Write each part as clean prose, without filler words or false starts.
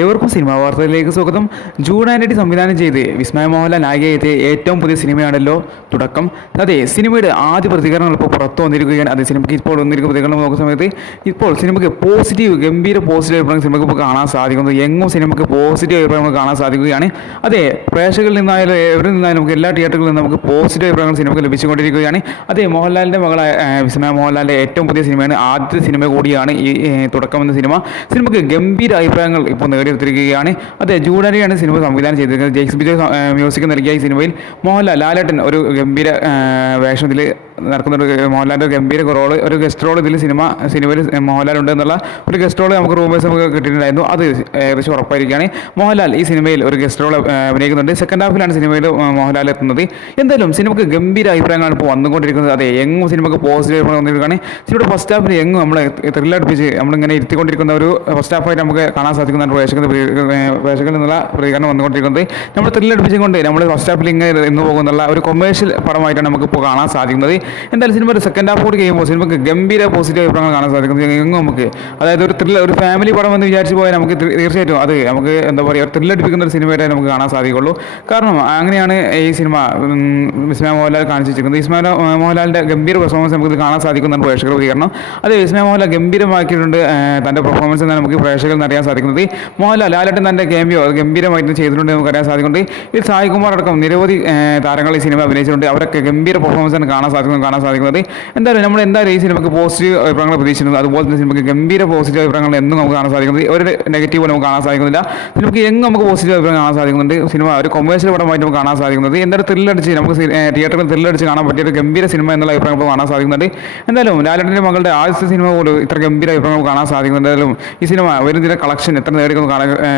ഏവർക്കും സിനിമാ വാർത്തകളിലേക്ക് സ്വാഗതം. ജൂൺ ആൻ്റണി സംവിധാനം ചെയ്ത് വിസ്മയ മോഹൻലാൽ നായികയായി എത്തിയ ഏറ്റവും പുതിയ സിനിമയാണല്ലോ തുടക്കം. അതെ, സിനിമയുടെ ആദ്യ പ്രതികരണങ്ങൾ ഇപ്പോൾ പുറത്തു വന്നിരിക്കുകയാണ്. അത് സിനിമയ്ക്ക് ഇപ്പോൾ വന്നിരിക്കുന്ന പ്രതികരണം നോക്കുന്ന സമയത്ത് ഇപ്പോൾ സിനിമയ്ക്ക് ഗംഭീര പോസിറ്റീവ് അഭിപ്രായം സിനിമയ്ക്ക് ഇപ്പോൾ കാണാൻ സാധിക്കുന്നത്. എങ്ങും സിനിമയ്ക്ക് പോസിറ്റീവ് അഭിപ്രായങ്ങൾ കാണാൻ സാധിക്കുകയാണ്. അതെ, പ്രേക്ഷകരിൽ നിന്നായാലും എവിടെ നിന്നായാലും നമുക്ക് എല്ലാ തിയേറ്ററുകളിൽ നിന്ന് നമുക്ക് പോസിറ്റീവ് അഭിപ്രായങ്ങൾ സിനിമയ്ക്ക് ലഭിച്ചുകൊണ്ടിരിക്കുകയാണ്. അതെ, മോഹൻലാലിൻ്റെ മകളായ വിസ്മയ മോഹൻലാലിൻ്റെ ഏറ്റവും പുതിയ സിനിമയാണ്. ആദ്യത്തെ സിനിമ കൂടിയാണ് ഈ തുടക്കം എന്ന സിനിമയ്ക്ക് ഗംഭീര അഭിപ്രായങ്ങൾ ഇപ്പോൾ നേടിയെടുത്തിരിക്കുകയാണ്. അതെ, ജൂഡാരിയാണ് സിനിമ സംവിധാനം ചെയ്തിരിക്കുന്നത്. ജെയ്ക്സ് ബിജോ മ്യൂസിക് നൽകിയ ഈ സിനിമയിൽ ലാലേട്ടൻ ഒരു ഗംഭീര വേഷത്തിൽ നടക്കുന്ന മോഹൻലാലിൻ്റെ ഗംഭീര റോള്, ഒരു ഗസ്റ്റ് റോൾ സിനിമയിൽ മോഹൻലാൽ ഉണ്ട് എന്നുള്ള ഒരു ഗസ്റ്റ് റോൾ നമുക്ക് റൂമേഴ്സ് നമുക്ക് കിട്ടിയിട്ടുണ്ടായിരുന്നു. അത് ഏകദേശം ഉറപ്പായിരിക്കുകയാണ്. മോഹൻലാൽ ഈ സിനിമയിൽ ഒരു ഗസ്റ്റ് റോൾ അഭിനയിക്കുന്നുണ്ട്. സെക്കൻഡ് ഹാഫിലാണ് സിനിമയിൽ മോഹൻലാൽ എത്തുന്നത്. എന്തായാലും സിനിമയ്ക്ക് ഗംഭീര അഭിപ്രായങ്ങളാണ് ഇപ്പോൾ വന്നുകൊണ്ടിരിക്കുന്നത്. അതെ, എങ്ങും സിനിമയ്ക്ക് പോസിറ്റീവ് അഭിപ്രായം വന്നിരിക്കുകയാണ്. സിനിമയുടെ ഫസ്റ്റ് ഹാഫിൽ എങ്ങും നമ്മളെ ത്രില്ലടിപ്പിച്ച് നമ്മളിങ്ങനെ ഇരുത്തിക്കൊണ്ടിരിക്കുന്ന ഒരു ഫസ്റ്റ് ഹാഫായിട്ട് നമുക്ക് കാണാൻ സാധിക്കുന്നതാണ് പ്രേക്ഷകരിൽ നിന്നുള്ള പ്രതികരണം വന്നുകൊണ്ടിരിക്കുന്നത്. നമ്മൾ ത്രില്ലടിപ്പിച്ചുകൊണ്ട് നമ്മൾ ഫസ്റ്റ് ഹാഫിൽ ഇങ്ങനെ ഇന്ന് പോകുന്നുള്ള ഒരു കൊമേഴ്ഷ്യൽ പടമായിട്ടാണ് നമുക്കിപ്പോൾ കാണാൻ സാധിക്കുന്നത്. എന്തായാലും സിനിമ ഒരു സെക്കൻഡ് ഹാഫ് കൂടി കഴിയുമ്പോൾ സിനിമയ്ക്ക് ഗംഭീര പോസിറ്റീവ് അഭിപ്രായങ്ങൾ കാണാൻ സാധിക്കുന്നത്. എങ്ങും നമുക്ക് അതായത് ഒരു ഫാമിലി പടം എന്ന് വിചാരിച്ച് പോയാൽ നമുക്ക് തീർച്ചയായിട്ടും അത് നമുക്ക് എന്താ പറയുക, ഒരു ത്രില്ലടിപ്പിക്കുന്ന ഒരു സിനിമയായിട്ട് നമുക്ക് കാണാൻ സാധിക്കുള്ളൂ. കാരണം അങ്ങനെയാണ് ഈ സിനിമ വിസ്മയ മോഹൻലാൽ കാണിച്ചിരിക്കുന്നത്. വിസ്മയ മോഹൻലാലിൻ്റെ ഗംഭീര പെർഫോമൻസ് നമുക്ക് കാണാൻ സാധിക്കുന്നതാണ് പ്രേക്ഷകർ പ്രതികരണം. അത് വിസ്മയ മോഹൻലാൽ ഗംഭീരമാക്കിയിട്ടുണ്ട് തൻ്റെ പെർഫോമൻസ് എന്നാണ് നമുക്ക് പ്രേക്ഷകരിൽ അറിയാൻ സാധിക്കുന്നത്. മോഹൻലാൽ ലാലേട്ടൻ തൻ്റെ ക്യാമിയോ ഗംഭീരമായിട്ട് ചെയ്തിട്ടുണ്ട് നമുക്കറിയാൻ സാധിക്കുന്നുണ്ട്. ഇതിൽ സായി കുമാർ അടക്കം നിരവധി താരങ്ങൾ ഈ സിനിമ അഭിനയിച്ചിട്ടുണ്ട്. അവരൊക്കെ ഗംഭീര പെർഫോമൻസാണ് കാണാൻ സാധിക്കുന്നത്. എന്തായാലും ഈ സിനിമയ്ക്ക് പോസിറ്റീവ് അഭിപ്രായങ്ങൾ പ്രതീക്ഷിക്കുന്നത്. അതുപോലെ തന്നെ സിനിമയ്ക്ക് ഗംഭീര പോസിറ്റീവ് അഭിപ്രായങ്ങൾ എന്നും നമുക്ക് കാണാൻ സാധിക്കുന്നത്. ഒരു നെഗറ്റീവ് നമുക്ക് കാണാൻ സാധിക്കുന്നില്ല. സിനിമയ്ക്ക് എങ്ങും നമുക്ക് പോസിറ്റീവ് അഭിപ്രായം കാണാൻ സാധിക്കുന്നുണ്ട്. സിനിമ ഒരു കൊമേഴ്ഷ്യൽ പടമായിട്ട് നമുക്ക് കാണാൻ സാധിക്കുന്നത്. എന്തായാലും ത്രില്ലടിച്ച് നമുക്ക് തിയേറ്ററിൽ ത്രില്ലടിച്ച് കാണാൻ പറ്റിയ ഒരു ഗംഭീര സിനിമ എന്നുള്ള അഭിപ്രായം നമുക്ക് കാണാൻ സാധിക്കുന്നുണ്ട്. എന്തായാലും ലാലേട്ടൻ്റെ മകളുടെ ആദ്യത്തെ സിനിമ പോലും ഇത്ര ഗംഭീര അഭിപ്രായം കാണാൻ സാധിക്കുന്നുണ്ട്. എന്തായാലും ഈ സിനിമ വരുന്നതിൻ്റെ കളക്ഷൻ എത്ര നേടിയെന്ന്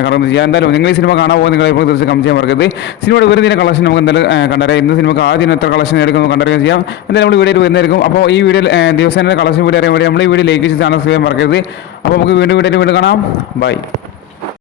കടന്നു ചെയ്യാം. എന്തായാലും നിങ്ങൾ ഈ സിനിമ കാണാൻ പോകുന്ന നിങ്ങളെ ഇപ്പോൾ തീർച്ചയായും കമന്റ് ചെയ്യാൻ മറക്കരുത്. സിനിമയുടെ വരുന്നതിൻ്റെ കളക്ഷൻ നമുക്ക് എന്തായാലും കണ്ടറിയാം. ഇന്ന് സിനിമക്ക് ആദ്യം എത്ര കളക്ഷൻ നേടിയെന്ന് കണ്ടറിയാൻ ചെയ്യാം. എന്തായാലും നമ്മൾ വീഡിയോയിൽ വരുന്നതായിരിക്കും. അപ്പോൾ ഈ വീഡിയോ ദിവസേന കളക്ഷൻ വീഡിയോ അറിയാൻ വേണ്ടി നമ്മൾ ഈ വീഡിയോ ലൈക്ക് ചെയ്ത് ചാനൽ സബ്സ്ക്രൈബ് ചെയ്യാൻ മറക്കരുത്. അപ്പോൾ നമുക്ക് വീണ്ടും കാണാം. ബൈ.